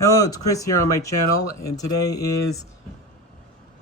Hello, it's Chris here on my channel, and today is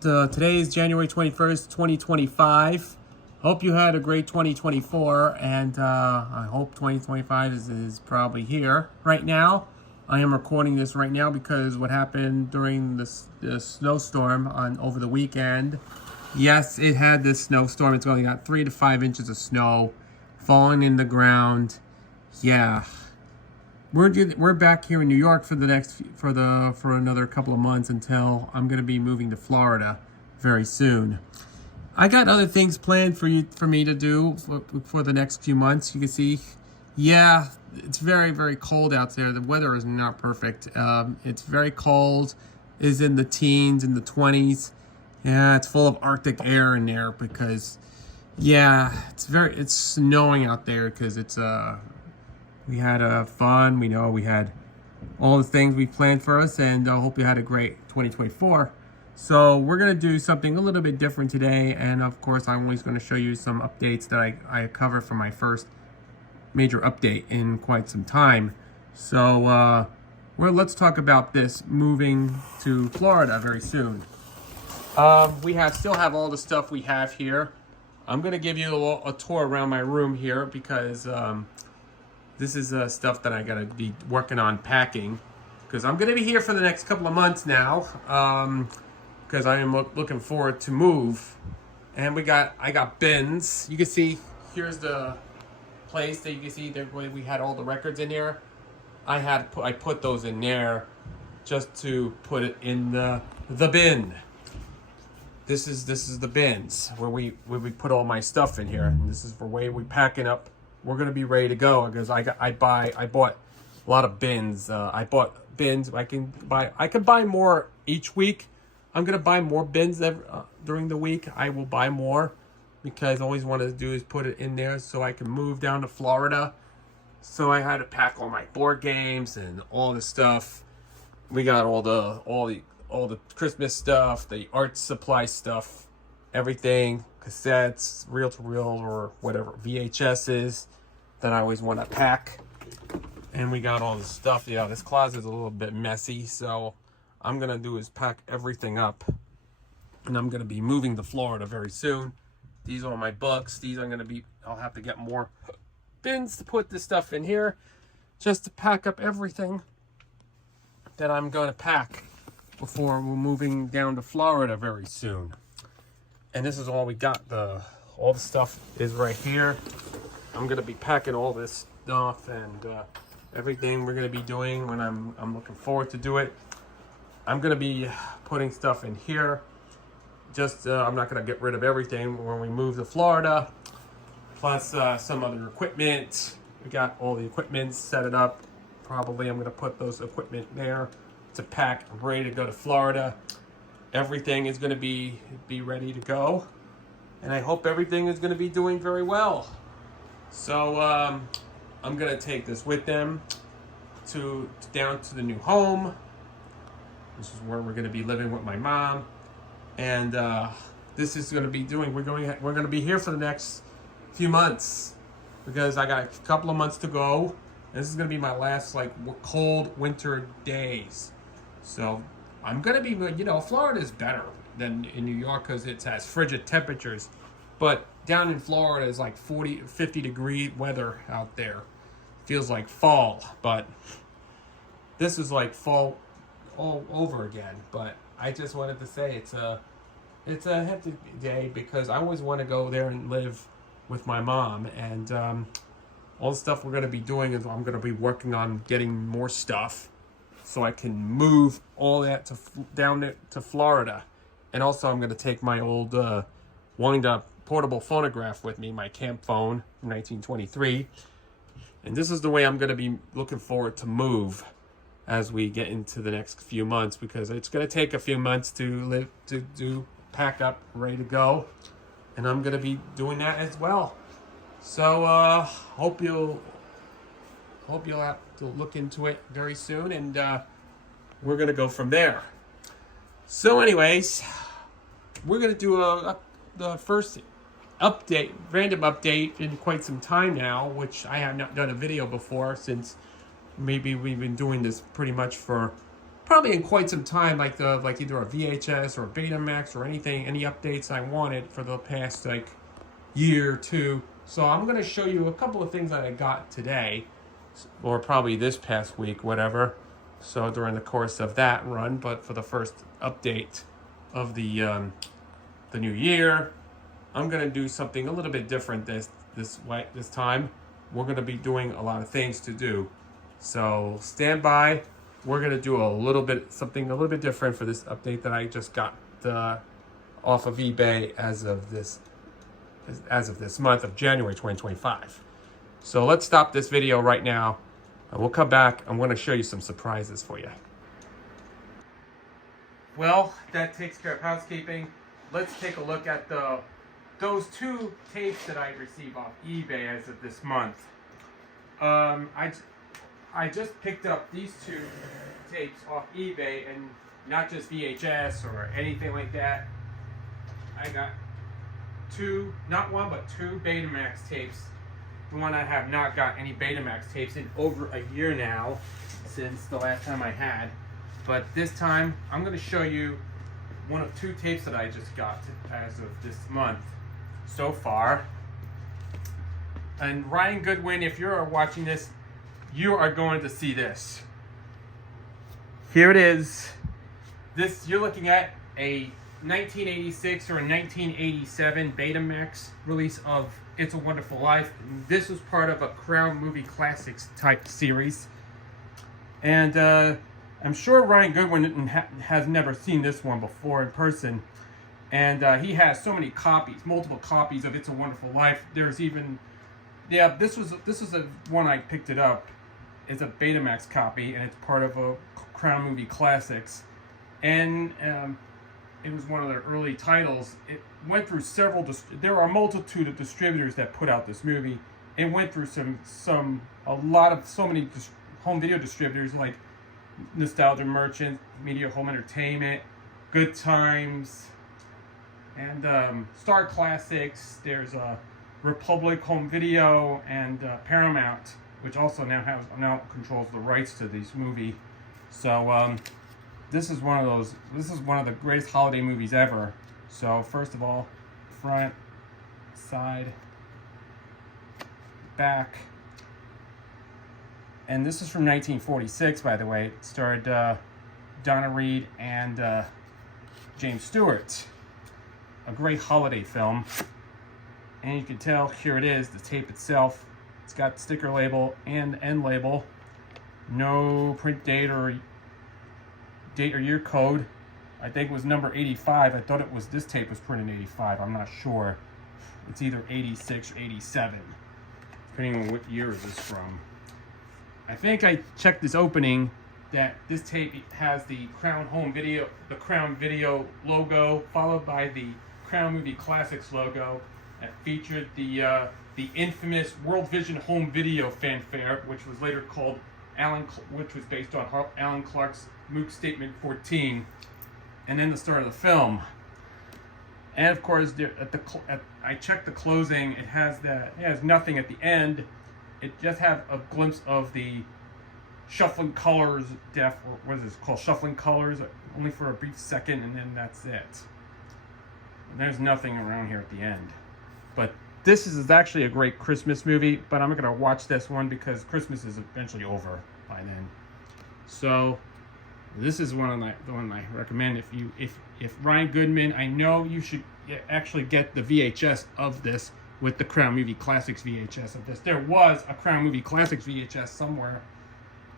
January 21st, 2025. Hope you had a great 2024, and I hope 2025 is probably here right now. I am recording this right now because what happened during the snowstorm over the weekend. Yes, it had this snowstorm. It's only got 3 to 5 inches of snow falling in the ground. Yeah. We're back here in New York for another couple of months until I'm going to be moving to Florida very soon. I got other things planned for me to do for the next few months. You can see, yeah, it's very, very cold out there. The weather is not perfect. It's very cold. It's in the teens, in the 20s. Yeah, it's full of Arctic air in there because, yeah, it's snowing out there because we had fun. We had all the things we planned for us, and I hope you had a great 2024. So we're going to do something a little bit different today, and of course I'm always going to show you some updates that I cover from my first major update in quite some time. So let's talk about this moving to Florida very soon. We still have all the stuff we have here. I'm going to give you a tour around my room here because this is stuff that I gotta be working on packing because I'm gonna be here for the next couple of months now because I am looking forward to move. And I got bins. You can see here's the place that you can see that we had all the records in here. I put those in there just to put it in the bin. This is the bins where we put all my stuff in here, and this is for way we packing up. We're gonna be ready to go because I bought a lot of bins. I bought bins. I can buy more each week. I'm gonna buy more bins during the week. I will buy more because always wanted to do is put it in there so I can move down to Florida. So I had to pack all my board games and all the stuff. We got all the Christmas stuff, the art supply stuff, everything. Cassettes, reel-to-reel or whatever, VHSs that I always want to pack. And we got all the stuff. Yeah, this closet is a little bit messy, so I'm going to do is pack everything up. And I'm going to be moving to Florida very soon. These are my books. I'll have to get more bins to put this stuff in here just to pack up everything that I'm going to pack before we're moving down to Florida very soon. And this is all we got. All the stuff is right here. I'm gonna be packing all this stuff and everything we're gonna be doing when I'm looking forward to do it. I'm gonna be putting stuff in here. I'm not gonna get rid of everything when we move to Florida. Plus some other equipment. We got all the equipment, set it up. Probably I'm gonna put those equipment there to pack. I'm ready to go to Florida. Everything is going to be ready to go, and I hope everything is going to be doing very well. So I'm going to take this with them down to the new home. This is where we're going to be living with my mom, and this is going to be we're going to be here for the next few months because I got a couple of months to go, and this is going to be my last cold winter days. So I'm going to be, Florida is better than in New York because it has frigid temperatures. But down in Florida is like 40, 50 degree weather out there. Feels like fall, but this is like fall all over again. But I just wanted to say it's a hefty day because I always want to go there and live with my mom. And all the stuff we're going to be doing is I'm going to be working on getting more stuff so I can move all that down to Florida. And also I'm going to take my old wind-up portable phonograph with me, my camp phone from 1923. And this is the way I'm going to be looking forward to move as we get into the next few months, because it's going to take a few months to pack up, ready to go. And I'm going to be doing that as well. So hope you'll have to look into it very soon, and we're gonna go from there. So anyways, we're gonna do the first random update in quite some time now, which I have not done a video before since maybe we've been doing this pretty much for probably in quite some time, like either a VHS or a Betamax or anything, any updates I wanted for the past like year or two. So I'm going to show you a couple of things that I got today, or probably this past week, whatever. So during the course of that run, but for the first update of the new year, I'm going to do something a little bit different this time. We're going to be doing a lot of things to do. So stand by. We're going to do something a little bit different for this update that I just got off of eBay as of this month of January 2025. So let's stop this video right now. We'll come back. I'm going to show you some surprises for you. Well, that takes care of housekeeping. Let's take a look at those two tapes that I received off eBay as of this month. I just picked up these two tapes off eBay, and not just VHS or anything like that. I got not one, but two Betamax tapes. The one I have not got any Betamax tapes in over a year now, since the last time I had. But this time, I'm going to show you one of two tapes that I just got as of this month so far. And Ryan Goodwin, if you're watching this, you are going to see this. Here it is. You're looking at a 1986 or a 1987 Betamax release of It's a Wonderful Life. This was part of a Crown Movie Classics type series. And I'm sure Ryan Goodwin has never seen this one before in person. And he has so many copies, multiple copies of It's a Wonderful Life. There's even, this was a one I picked it up. It's a Betamax copy, and it's part of a Crown Movie Classics. And it was one of their early titles. It went through there are a multitude of distributors that put out this movie. It went through so many home video distributors like Nostalgia Merchant, Media Home Entertainment, Good Times, and Star Classics. There's Republic Home Video and Paramount, which also now controls the rights to this movie. So this is one of the greatest holiday movies ever. So first of all, front, side, back. And this is from 1946, by the way. It starred Donna Reed and James Stewart. A great holiday film. And you can tell, here it is, the tape itself. It's got sticker label and end label. No print date or year code. I think it was number 85. I thought this tape was printed in 85. I'm not sure. It's either 86 or 87, depending on what year is this from. I think I checked this opening that this tape has the Crown Video logo, followed by the Crown Movie Classics logo that featured the infamous World Vision Home Video fanfare, which was later called which was based on Alan Clark's Mook Statement 14, and then the start of the film. And of course, I checked the closing. It has nothing at the end. It just has a glimpse of the shuffling colors, what is this called? Shuffling colors, only for a brief second, and then that's it. And there's nothing around here at the end. But this is actually a great Christmas movie, but I'm not going to watch this one because Christmas is eventually over by then. So this is the one I recommend. If Ryan Goodman, I know you should actually get the VHS of this with the Crown Movie Classics VHS of this. There was a Crown Movie Classics VHS somewhere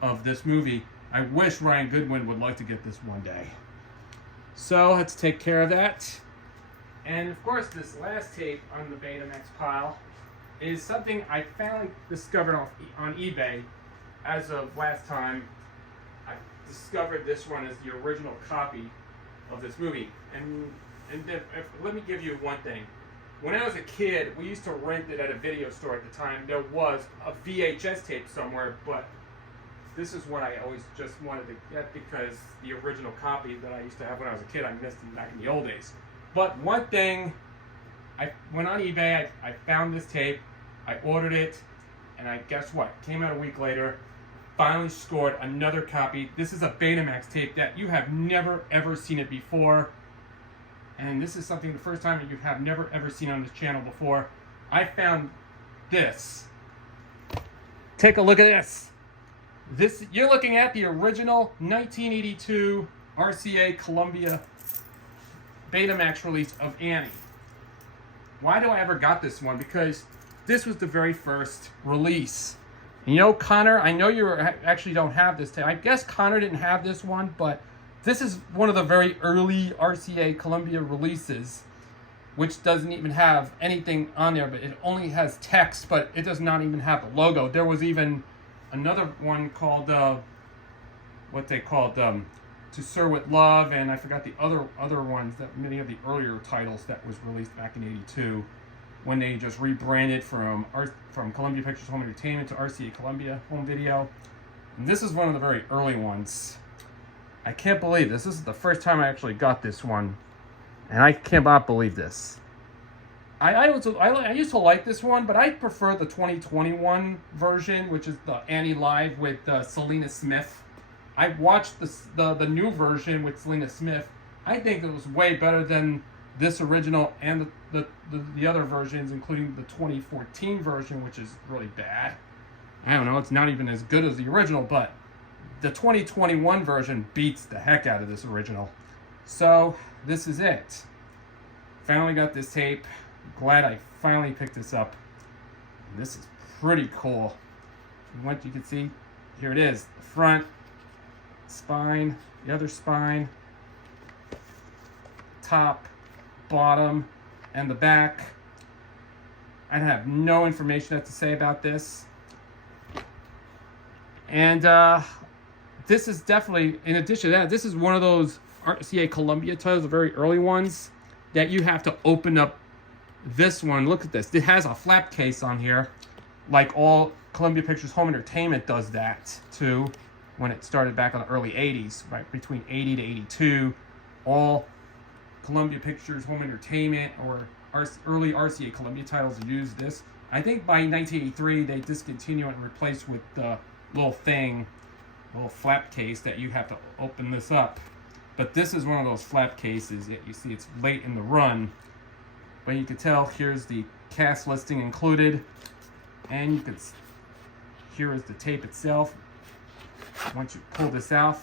of this movie. I wish Ryan Goodwin would like to get this one day. So let's take care of that. And of course, this last tape on the Betamax pile is something I finally discovered on eBay as of last time. I discovered this one as the original copy of this movie. And let me give you one thing. When I was a kid, we used to rent it at a video store at the time. There was a VHS tape somewhere, but this is what I always just wanted to get because the original copy that I used to have when I was a kid, I missed it back in the old days. But one thing, I went on eBay, I found this tape, I ordered it, and guess what? It came out a week later. finally scored another copy. This is a Betamax tape that you have never ever seen it before. And this is something the first time that you have never ever seen on this channel before. I found this. Take a look at this. You're looking at the original 1982 RCA Columbia Betamax release of Annie. Why do I ever got this one? Because this was the very first release. You know, Connor, I know you actually don't have this tape. I guess Connor didn't have this one, but this is one of the very early RCA Columbia releases, which doesn't even have anything on there, but it only has text, but it does not even have the logo. There was even another one called, what they called, To Sir With Love, and I forgot the other ones, that many of the earlier titles that was released back in '82, when they just rebranded from Columbia Pictures Home Entertainment to RCA Columbia Home Video. And this is one of the very early ones. I can't believe this. This is the first time I actually got this one, and I cannot believe this. I used to like this one, but I prefer the 2021 version, which is the Annie Live with Selena Smith. I watched the new version with Selena Smith. I think it was way better than this original and the other versions, including the 2014 version, which is really bad. I don't know, it's not even as good as the original, but the 2021 version beats the heck out of this original. So this is it. Finally got this tape. Glad I finally picked this up. And this is pretty cool. And what you can see, here it is. The front, spine, the other spine, top, bottom, and the back. I have no information to say about this. And this is definitely, in addition to that, this is one of those RCA Columbia titles, the very early ones, that you have to open up this one. Look at this. It has a flap case on here, like all Columbia Pictures Home Entertainment does that too, when it started back in the early 80s, right between 80 to 82. All Columbia Pictures Home Entertainment or early RCA Columbia titles use this. I think by 1983 they discontinued it and replaced with the little flap case that you have to open this up. But this is one of those flap cases that you see. It's late in the run, but you can tell here's the cast listing included, and you can, here is the tape itself once you pull this out.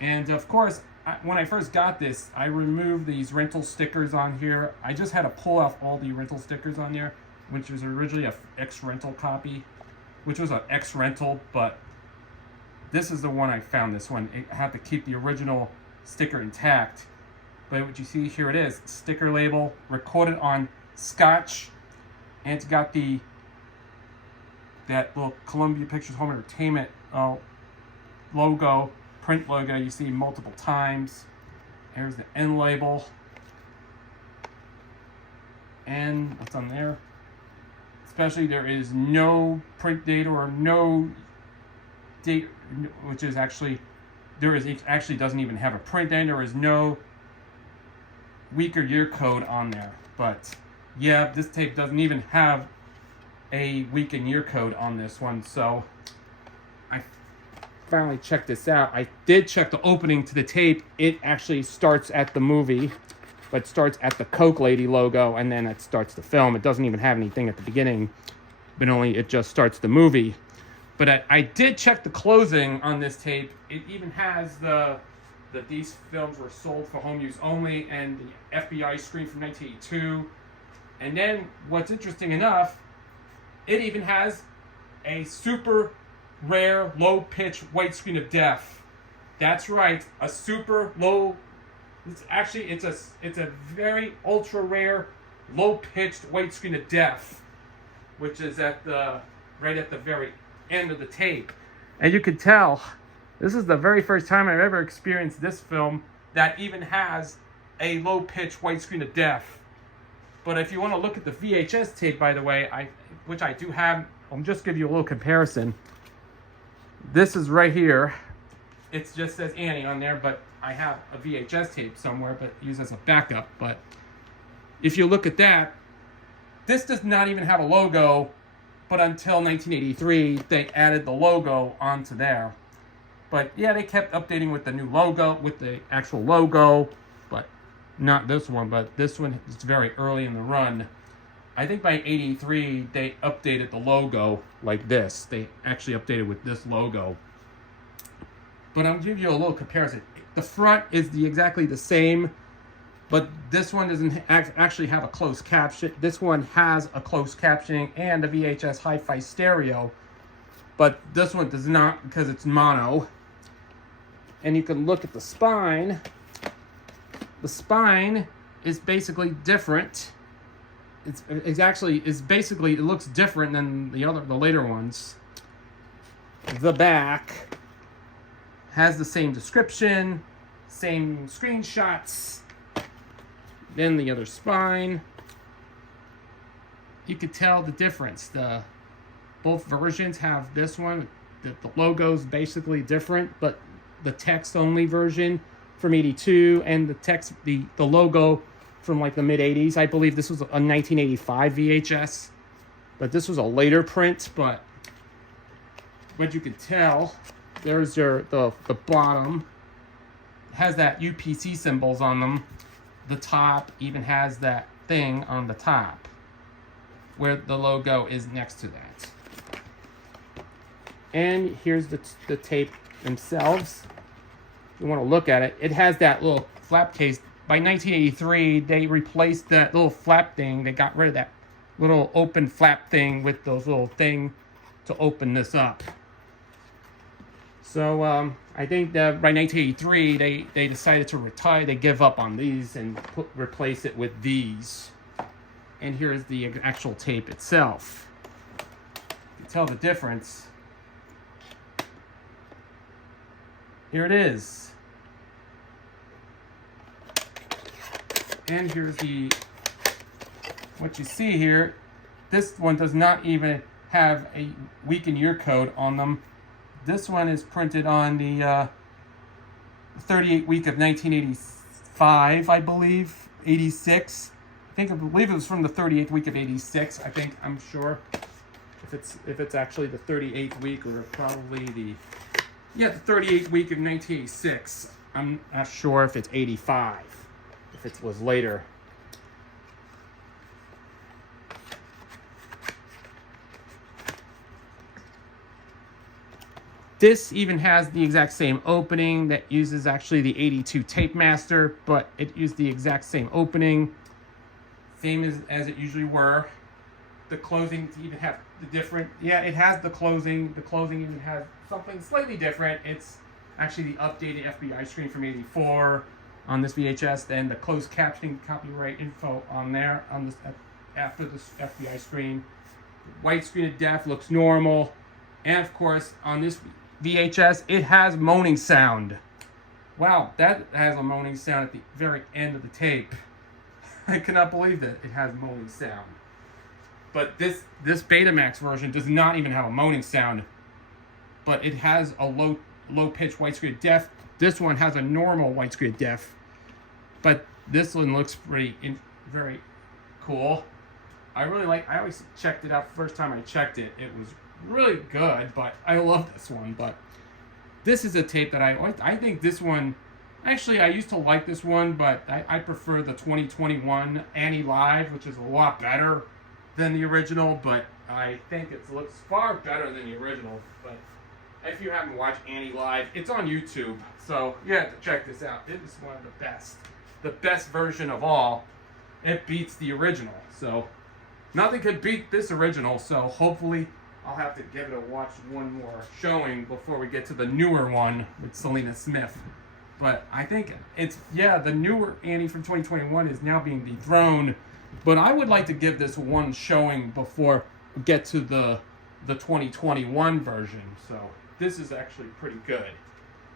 And of course, when I first got this, I removed these rental stickers on here. I just had to pull off all the rental stickers on there, which was originally a X-Rental copy, which was an X-Rental, but this is the one I found. This one, I have to keep the original sticker intact. But what you see here, it is sticker label, recorded on Scotch, and it's got that little Columbia Pictures Home Entertainment logo, print logo you see multiple times. Here's the end label, and what's on there. Especially, there is no print date or no date, which is actually, it actually doesn't even have a print date. There is no week or year code on there. But yeah, this tape doesn't even have a week and year code on this one. So I finally checked this out. I did check the opening to the tape. It actually starts at the movie, but starts at the Coke Lady logo, and then it starts the film. It doesn't even have anything at the beginning, but it just starts the movie. But I did check the closing on this tape. It even has that these films were sold for home use only, and the FBI screen from 1982. And then, what's interesting enough, it even has a super rare, low-pitch white screen of death. That's right, a super low. It's a very ultra rare, low-pitched white screen of death, which is right at the very end of the tape. And you can tell this is the very first time I've ever experienced this film that even has a low-pitched white screen of death. But if you want to look at the VHS tape, by the way, which I do have, I'll just give you a little comparison. This is right here. It just says Annie on there, but I have a VHS tape somewhere, but used as a backup. But if you look at that, this does not even have a logo But until 1983, they added the logo onto there. But yeah, they kept updating with the new logo, with the actual logo, but not this one. But this one is very early in the run. I think by 83, they updated the logo like this. They actually updated with this logo. But I'll give you a little comparison. The front is exactly the same, but this one doesn't actually have a closed caption. This one has a closed captioning and a VHS hi-fi stereo, but this one does not because it's mono. And you can look at the spine. The spine is basically different. It looks different than the later ones. The back has the same description, same screenshots. Then the other spine. You could tell the difference. Both versions have this one. The logo's basically different, but the text-only version from 82 and the logo from like the mid-80s. I believe this was a 1985 VHS, but this was a later print. But what you could tell, there's the bottom. It has that UPC symbols on them. The top even has that thing on the top where the logo is next to that. And here's the tape themselves. If you want to look at it, it has that little flap case. By 1983, they replaced that little flap thing. They got rid of that little open flap thing with those little thing to open this up. So I think that by 1983, they decided to retire. They give up on these and replace it with these. And here's the actual tape itself. You can tell the difference. Here it is. And here's what you see here. This one does not even have a week and year code on them. This one is printed on the 38 week of 1985, I believe, 86. I believe it was from the 38th week of 86. I'm sure. If it's actually the 38th week, or probably the 38th week of 1986. I'm not sure if it's 85, if it was later. This even has the exact same opening that uses actually the 82 Tape Master, but it used the exact same opening, same as it usually were. The closing even have the different, it has the closing. The closing even has something slightly different. It's actually the updated FBI screen from 84 on this VHS, then the closed captioning copyright info on there, on this after this FBI screen. Widescreen of depth looks normal, and of course on this VHS, it has moaning sound. Wow, that has a moaning sound at the very end of the tape. I cannot believe that it has moaning sound. But this Betamax version does not even have a moaning sound. But it has a low pitch widescreen depth. This one has a normal widescreen depth. But this one looks very cool. I always checked it out. First time I checked it, it was really good, but I love this one. But this is a tape that I think this one, actually I used to like this one, but I prefer the 2021 Annie Live, which is a lot better than the original, but I think it looks far better than the original. But if you haven't watched Annie Live, it's on YouTube, so you have to check this out. It is one of the best version of all. It beats the original, so nothing could beat this original. So hopefully I'll have to give it a watch one more showing before we get to the newer one with Selena Smith. But I think the newer Annie from 2021 is now being dethroned. But I would like to give this one showing before we get to the 2021 version. So this is actually pretty good.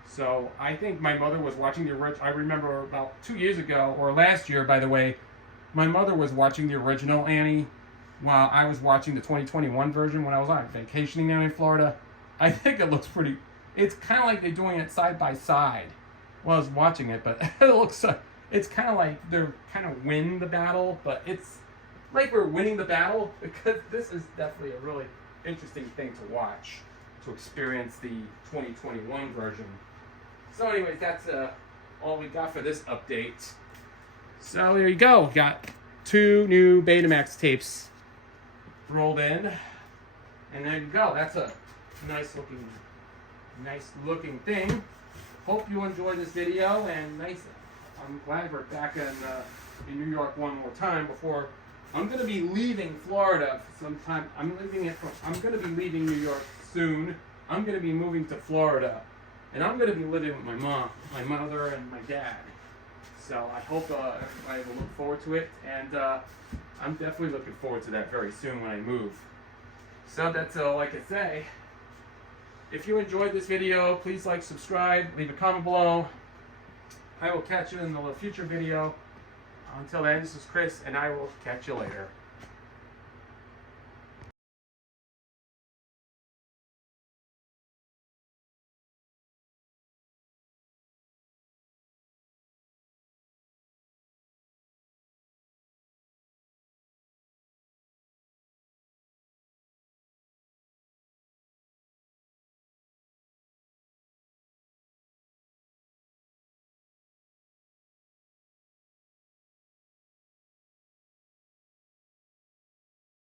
So I think my mother was watching the original. I remember about 2 years ago, or last year, by the way, my mother was watching the original Annie while I was watching the 2021 version when I was on vacationing down in Florida. I think it looks pretty. It's kind of like they're doing it side by side while I was watching it, but it looks. It's kind of like they're kind of winning the battle, but it's like we're winning the battle because this is definitely a really interesting thing to watch, to experience the 2021 version. So anyways, that's all we got for this update. So there you go. Got 2 new Betamax tapes rolled in. And there you go. That's a nice looking thing. Hope you enjoyed this video, and I'm glad we're back in New York one more time before I'm going to be leaving Florida sometime. I'm going to be leaving New York soon. I'm going to be moving to Florida, and I'm going to be living with my mom, my mother, and my dad. So I hope everybody will look forward to it, and I'm definitely looking forward to that very soon when I move. So that's all I can say. If you enjoyed this video, please like, subscribe, leave a comment below. I will catch you in the future video. Until then, this is Chris, and I will catch you later.